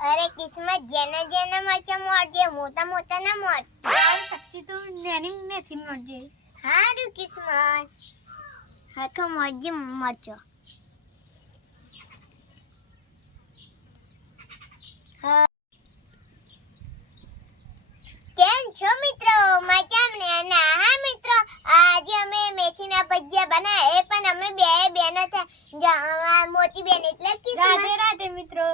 અરે કિસ્મત જેને જેને મરચા મોરજે મોટા મોટા ના મોર સક્ષી તો નેની નેથી મળજે હારું કિસ્મત. હરખો મોરજે મરચો કેમ છો મિત્રો? મજામ ને? અને હા મિત્રો આજે અમે મેથીના ભજીયા બનાવ્યા. એ પણ અમે બે બેનો છે મોટી બેન એટલે કિસ્મત. રાધે રાધે મિત્રો.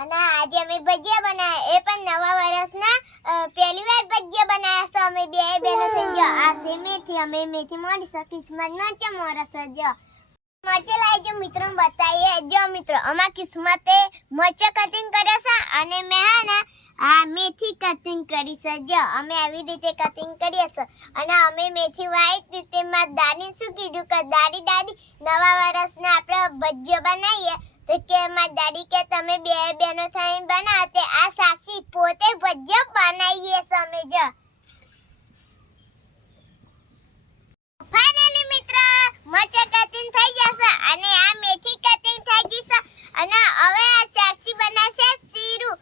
અને આજે અમે ભજીયા બનાવ્યા એ પણ નવા વર્ષના પહેલી વાર ભજીયા બનાવ્યા છે અમે બે બેનો થઈ ગયો. આ છે મેથી. અમે મેથી મોડી છે કિસ્મત મરચા મોરસ જો. મરચા લાવી જો મિત્રો બતાવીએ. જો મિત્રો, અમાર કિસ્મતે મરચા કટિંગ કર્યા છે અને મેં હા ને આ મેથી કટિંગ કરી છે. જો, અમે આવી રીતે કટિંગ કરીએ છે અને અમે મેથી વાઈટ રીતે માં દાદી શું કીધું? કે દાડી દાડી નવા વર્ષના આપણે ભજીયો બનાવીએ. તો કે દાદી કે તમે બે બેનો થઈને બનાવો આ સાક્ષી પોતે ભજ્ય બનાવીએ અમે જો. મિત્ર, મરચા કટિંગ થઈ જશે અને આ મેથી કટિંગ થઈ જશે અને હવે આ સાક્ષી બનાવશે શીરું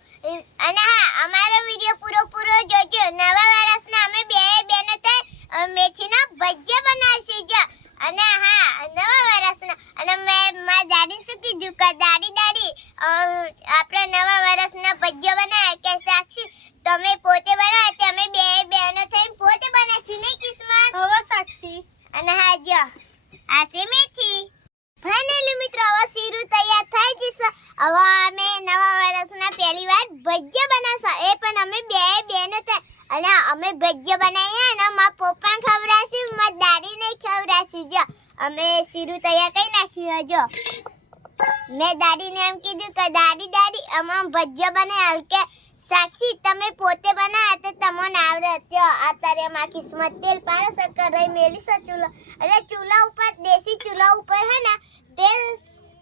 અને હા અમારો વિડિયો પૂરો પૂરો જોજો નવા વર્ષના અમે બે બહેનો થઈ અ, મેથીના ભજીયા બનાવશે જો અને હા નવા વર્ષના અને મેં મારા દાદી શું કીધું કે દાદી દાદી અ, આપણે નવા વર્ષના ભજીયા બનાવ્યા કે સાક્ષી તમે પોતે બનાવો તે અમે બે બહેનો થઈને પોતે બનાવીશું નહીં કિસ્મત હવે સાક્ષી અને હા જો આ છે ફાઇનલી મિત્રો, હવે શીરું તૈયાર થઈ જશે. હવે અમે નવા વર્ષના પહેલી વાર ભજીયા બનાવશો. એ પણ અમે બે બેન છે. અને અમે ભજીયા બનાવીએ અને મારા પપ્પા ખવડાવશું. મારા દાદીને ખવડાવશે. જો, અમે શીરું તૈયાર કરી નાખ્યું જો, મેં દાદીને એમ કીધું કે, દાદી દાદી અમાર ભજીયા બનાવ્યા કે સાક્ષી, તમે પોતે બનાવ્યા તો તમને આવડે. ત્યો અત્યારે માં કિસ્મત તેલ પાર છે રહી મેલી છે ચૂલો. અરે ચૂલા ઉપર, દેશી ચૂલા ઉપર હે ને, તેલ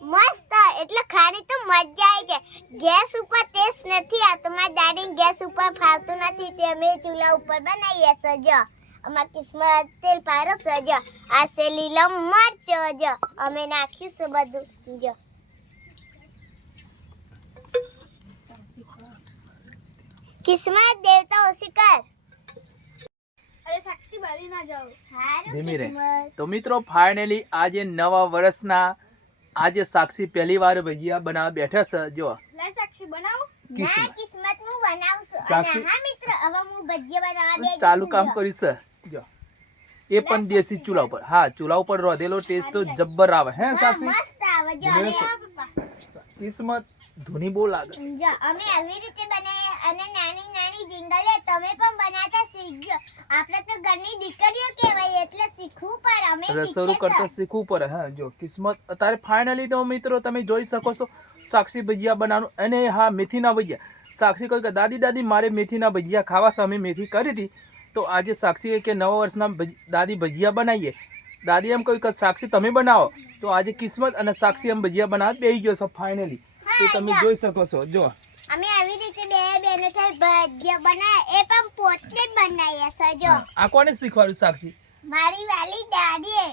મસ્ત એટલે ખાણી તો મજા આવી જાય. ગેસ ઉપર ટેસ્ટ નથી આવતો. મારી દાદી ગેસ ઉપર ફાવતું નથી. તે અમે ચૂલા ઉપર બનાવીએ સજો અમાર કિસ્મત તેલ પારો સજો આ છે લીલા મરચો જો. અમે નાખીશું બધું જો. કિસ્મત દેવતા શિકાર અરે સાક્ષી બળી ના જાઓ. ધીમી રે. તો મિત્રો ફાઇનલી આજે નવા વર્ષના આજે સાક્ષી પહેલી વાર ભજીયા બનાવવા બેઠા છે. જો. લે સાક્ષી બનાવ. ના કિસ્મત. કિસ્મત હું બનાવશું. સાક્ષી- હા મિત્ર હવે હું ભજીયા બનાવવા બે ચાલુ કામ કરીશ જો. એ પણ દેશી ચૂલા ઉપર. હા ચૂલા ઉપર રોધેલો ટેસ્ટ તો જબ્બર આવે. હે સાક્ષી? મસ્ત આવે. જો કિસ્મત ધૂની બહુ લાગે. અમે આવી રીતે બનાવીએ અને નાની નાની જિંગલે તમે પણ બનાવતા શીખજો. આપણે તો ઘરની દીકરીઓ કહેવાય એટલે શીખવું પર અમે રસોડું કરતા શીખવું પર હા જો કિસ્મત અત્યારે ફાઇનલી તો મિત્રો તમે જોઈ શકો છો સાક્ષી ભજીયા બનાવવાનું અને હા મેથીના ભજીયા. સાક્ષી કહ્યું કે દાદી દાદી મારે મેથીના ભજીયા ખાવા સામે મેથી કરી હતી. તો આજે સાક્ષીએ કે નવા વર્ષના દાદી ભજીયા બનાવીએ. દાદી એમ કહ્યું કે સાક્ષી તમે બનાવો. તો આજે કિસ્મત અને સાક્ષી એમ ભજીયા બનાવવા બે ગયો છો ફાઇનલી તો તમે જોઈ શકો છો જો. અમે આવી રીતે બે બેનો થાય ભાગ્ય બનાય એ પણ પોતે જ બનાવીએ છે જો આ કોને શીખવાડ્યું સાક્ષી? મારી વાલી દાદી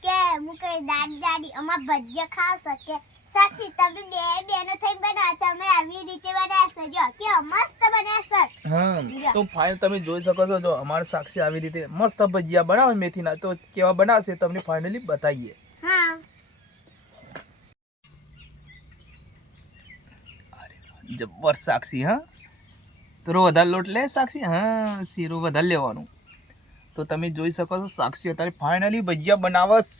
કે હું કે દાદી દાદી અમાર ભજીયા ખાવ શકે. સાક્ષી તમે બે બેનો થઈ બનાવો અમે આવી રીતે બનાવશો જો કે મસ્ત બનાવશો હા તો ફાઇનલ તમે જોઈ શકો છો જો અમાર સાક્ષી આવી રીતે મસ્ત ભજીયા બનાવે મેથીના તો કેવા બનાવશે તમને ફાઇનલી બતાવીએ હા જબ્બર સાક્ષી હા? થોડો વધારે લોટ લે સાક્ષી? હા શીરો વધારે લેવાનું. તો તમે જોઈ શકો છો સાક્ષી અત્યારે ફાઇનલી ભજીયા બનાવસ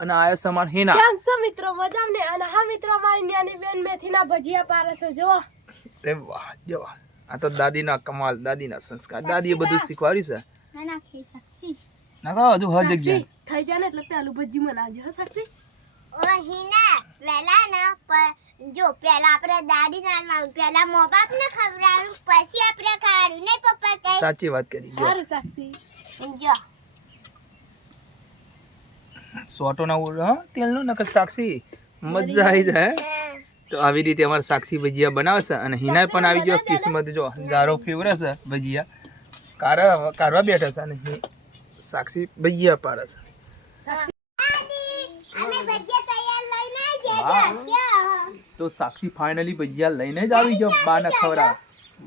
અને આયો સમાન હેના. કેમ છો મિત્રો? મજામાં ને? અને હા મિત્રો મારી નાની બેન મેથીના ભજીયા પારે છે જો અરે વાહ જો આ તો દાદીના કમાલ દાદીના સંસ્કાર. દાદીએ બધું શીખવાડ્યું છે? ના નાખી સાક્ષી. નાખો હજુ હર જગ્યાએ. થઈ જાય ને એટલે પેલું ભજી બનાવજો હો સાક્ષી. ઓ હિના પેલા ના પ- જો પેલા આપણે દાડી નાનવાનું પહેલા મો બાપ ને ખવડાવવાનું પછી આપણે ખાવાનું નહીં પપ્પા કે સાચી વાત કરી જો. સારું સાક્ષી. જો. સોટો ના ઉડ હા તેલનું નકર સાક્ષી મજા આવી જાય તો આવી રીતે અમારે સાક્ષી ભજીયા બનાવશે અને હિનાય પણ આવી ગયો કિસ્મત જો દારો ફેવરે છે ભજીયા. કારા કારવા બેઠા છે અને સાક્ષી ભજીયા પાડે છે. સાક્ષી. અમે ભજીયા તૈયાર લઈને આવી ગયા તો સાક્ષી ફાઇનલી ભજીયા લઈને જ આવી ગયો બાને ખવડાવ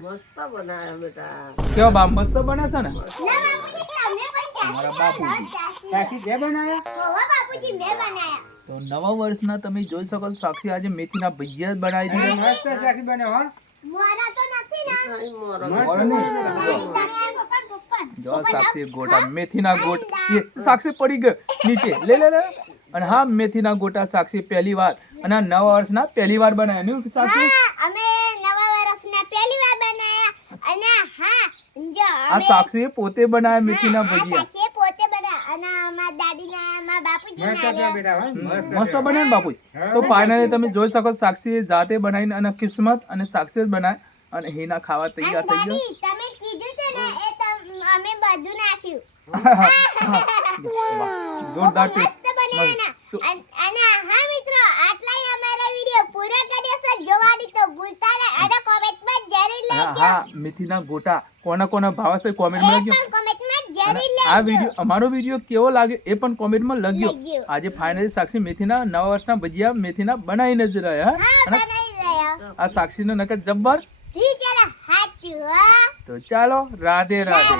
મસ્ત બનાવ્યા બેટા કેવા બા મસ્ત બનાવશે ને ના બાપુજી તમે પણ અમારા બાપુજી. સાક્ષી જે બનાયા હોવા બાપુજી મેં બનાયા તો નવા વર્ષના તમે જોઈ શકો છો સાક્ષી આજે મેથીના ભજીયા જ બનાવી દીધા મોરા તો નથી ને અહીં મોરો મોરો નહીં. સાક્ષી પપ્પા પપ્પા જો સાક્ષી ગોટા મેથીના ગોટ એ સાક્ષી પડી ગયો નીચે લે લે લે અને હા મેથીના ગોટા સાક્ષી પહેલી વાર અને નવ વર્ષના પહેલી વાર બનાવ્યા નહીં સાચું? અમે નવા વર્ષના પહેલી વાર બનાવ્યા અને હા જો આ સાક્ષી પોતે બનાવ્યા મેથીના ના ભજીયા. સાક્ષી પોતે બનાવ્યા અને મારા દાદીના અમારા બાપુજી મસ્ત બને ને બાપુ તો ફાઇનલી તમે જોઈ શકો સાક્ષી જાતે બનાવીને અને કિસ્મત અને સાક્ષી જ બનાય. અને હિના ખાવા તૈયાર થઈ ગયો. તમે કીધું છે ને એ અમે બધું નાખ્યું. જોરદાર ટેસ્ટ. બનાવ્યા અને હા મિત્રો આટલા જ અમારા વિડિયો પૂરો કર્યો છે જોવાની તો ભૂલતા નહીં અને કોમેન્ટમાં હા મેથીના ગોટા. કોના કોના ભાવ હશે કોમેન્ટમાં અને આ વીડિયો અમારો વીડિયો કેવો લાગે એ પણ કોમેન્ટમાં લખજો. આજે ફાઇનલી સાક્ષી મેથીના નવા વર્ષના ભજીયા મેથીના બનાવીને જ રહ્યા હા? અને આ સાક્ષીનો નકર જબ્બર. તો ચાલો રાધે રાધે.